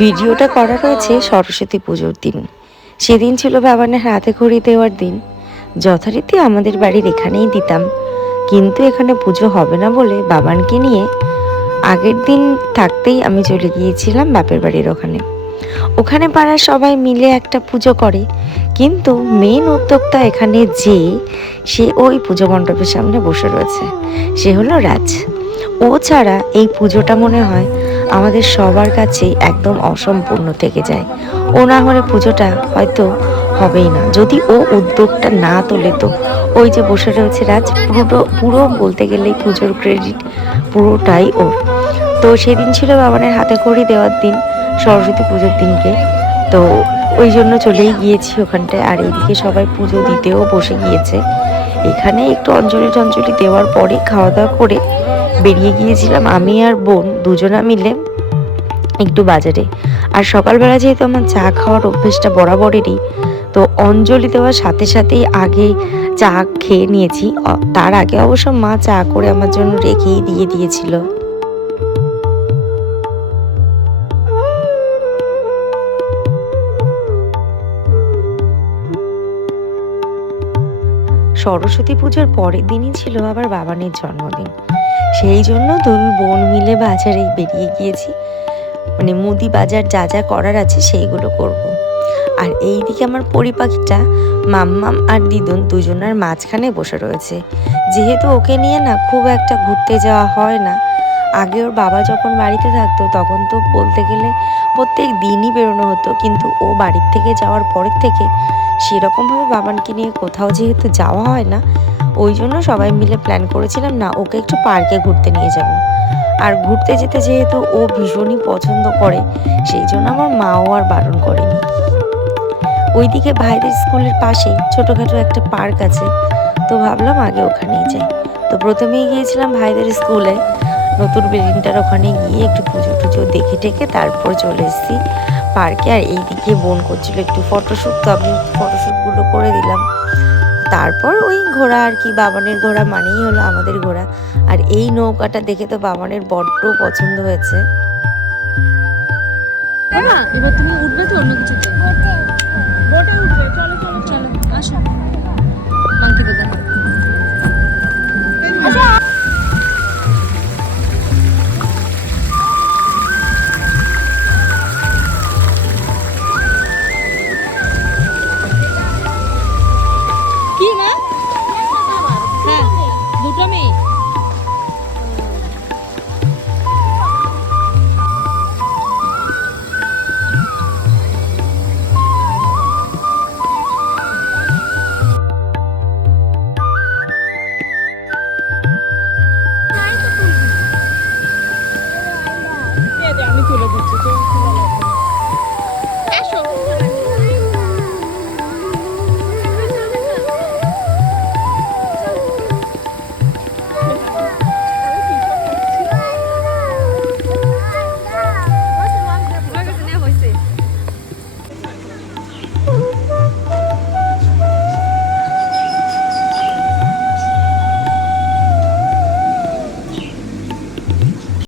ভিডিওটা করা রয়েছে সরস্বতী পুজোর দিন। সেদিন ছিল বাবানের হাতে খড়ি দেওয়ার দিন। যথারীতি আমাদের বাড়ির এখানেই দিতাম, কিন্তু এখানে পুজো হবে না বলে বাবানকে নিয়ে আগের দিন থাকতেই আমি চলে গিয়েছিলাম বাপের বাড়ির ওখানে। ওখানে পাড়ার সবাই মিলে একটা পুজো করে, কিন্তু মেন উদ্যোক্তা এখানে সে ওই পুজো মণ্ডপের সামনে বসে রয়েছে, সে হলো রাজ। ও ছাড়া এই পুজোটা মনে হয় আমাদের সবার কাছেই একদম অসম্পূর্ণ থেকে যায়। ও না হলে পুজোটা হয়তো হবেই না, যদি ও উদ্যোগটা না তোলে। তো ওই যে বসে রয়েছে রাজ, পুরো বলতে গেলেই পুজোর ক্রেডিট পুরোটাই ওর। তো সেদিন ছিল বাবানের হাতে খড়ি দেওয়ার দিন, সরস্বতী পুজোর দিনকে। তো ওই জন্য চলেই গিয়েছি ওখানটায়। আর এইদিকে সবাই পুজো দিতেও বসে গিয়েছে। এখানে একটু অঞ্জলি টঞ্জলি দেওয়ার পরে খাওয়া দাওয়া করে বেরিয়ে গিয়েছিলাম আমি আর বোন দুজনা মিলে একটু বাজারে। আর সকালবেলা যেহেতু আমার চা খাওয়ার অভ্যেসটা বরাবরেরই, তো অঞ্জলি দেওয়ার সাথে সাথেই আগে চা খেয়ে নিয়েছি। তার আগে অবশ্য মা চা করে আমার জন্য রেখেই দিয়েছিল। সরস্বতী পুজোর পরের দিনই ছিল আবার বাবানের জন্মদিন। সেই জন্য দুই বোন মিলে বাজারে বেরিয়ে গিয়েছি, মানে মুদি বাজার যা যা করার আছে সেইগুলো করব। আর এইদিকে আমার পরিপাখিটা মাম্মাম আর দিদুন দুজনের মাঝখানে বসে রয়েছে। যেহেতু ওকে নিয়ে না খুব একটা ঘুরতে যাওয়া হয় না। আগে ওর বাবা যখন বাড়িতে থাকতো তখন তো বলতে গেলে প্রত্যেক দিনই বেরোনো হতো, কিন্তু ও বাড়ির থেকে যাওয়ার পরের থেকে সেরকমভাবে বাবানকে নিয়ে কোথাও যেহেতু যাওয়া হয় না, ওই জন্য সবাই মিলে প্ল্যান করেছিলাম না ওকে একটু পার্কে ঘুরতে নিয়ে যাব। আর ঘুরতে যেতে যেহেতু ও ভীষণই পছন্দ করে, সেই জন্য আমার মাও আর বারণ করেনি। ওইদিকে ভাইদের স্কুলের পাশেই ছোটোখাটো একটা পার্ক আছে, তো ভাবলাম আগে ওখানেই যাই। তো প্রথমেই গিয়েছিলাম ভাইদের স্কুলে, নতুন বিল্ডিংটার ওখানে গিয়ে একটু পুজো টুজো দেখে টেকে তারপর চলে এসেছি পার্কে। আর এইদিকে বোন করছিল একটু ফটোশ্যুট, তো আমি ফটোশ্যুটগুলো করে দিলাম। তারপর ওই ঘোড়া আর কি, বাবানের ঘোড়া মানেই হলো আমাদের ঘোড়া। আর এই নৌকাটা দেখে তো বাবানের বড্ড পছন্দ হয়েছে। এবার তুমি উঠবে তো অন্য কিছুতে? বোটে উঠবে, চলো চলো চলো আসো। মাংকি দাদা